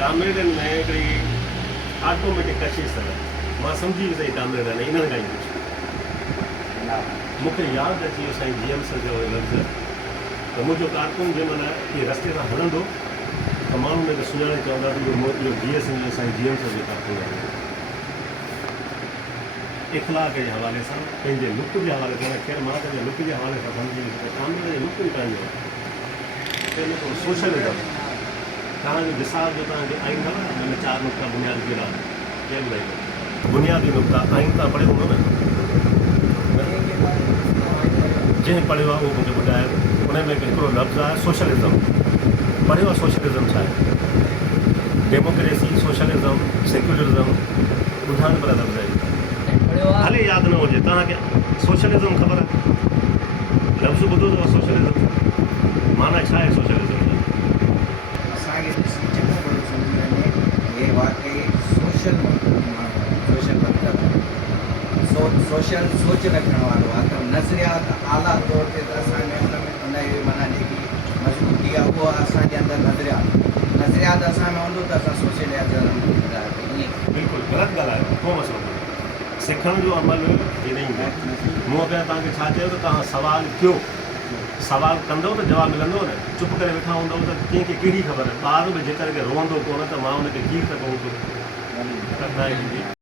कामरेडन में हिकिड़ी ऑटोमेटिक कशिश अथव मां सम्झी वियुसि कामरेडन इन्हनि खां ई पुछो मूंखे यादि अची वियो साईं जीएम सर जो लफ़्ज़ त मुंहिंजो कारकुन जंहिं महिल इहे रस्ते तां हलंदो त माण्हू हुनखे सुञाणे चवंदा त इहो जीएस साईं जीएम सर जो कारकुन आहे इख़लाक़ जे हवाले सां पंहिंजे लुक जे हवाले सां ख़ैर मां पंहिंजे लुक जे हवाले सां सम्झी वियुसि त कामरेड जो लुक ई कान्हे थोरो सोशलिज़म तव्हांजो विसार जो तव्हांखे आइन अथव न हिन 4 नुक़्ता बुनियादी कहिड़ा केरु ॿुधाईंदो बुनियादी नुक़्ता आइन तव्हां पढ़ियो हूंदो न जंहिं पढ़ियो आहे उहो मूंखे ॿुधायो उन में हिकिड़ो लफ़्ज़ आहे सोशलिज़म पढ़ियो आहे सोशलिज़म छा आहे डेमोक्रेसी सोशलिज़म सेक्युलरिज़म ॿुधाइण पर लफ़्ज़ आहे भले यादि न हुजे तव्हांखे सोशलिज़म ख़बर आहे लफ़्ज़ ॿुधो अथव सोशलिज़म माना छा आहे सोशलिज़म असांखे चङो भलो सम्झी वञे हे वाकई सोशल मतिलबु सोशल सोच रखण वारो आहे त नज़रियात आला तौर ते त असांखे हुन में हुनजी माना जेकी मज़बूती आहे उहा असांजे अंदरि नज़रियात असां में हूंदो त असां सोशलिज़म ईअं बिल्कुलु ग़लति ॻाल्हि आहे को मसइलो सिखण जो अमल हे न ईंदो मूं अगरि तव्हांखे छा चयो त तव्हां सुवाल कयो सवाल कंदव त जवाबु मिलंदो न चुप करे वेठा हूंदव त कंहिंखे कहिड़ी ख़बर ॿार बि जेकर रोअंदो कोन त मां हुनखे खीर त कोन थो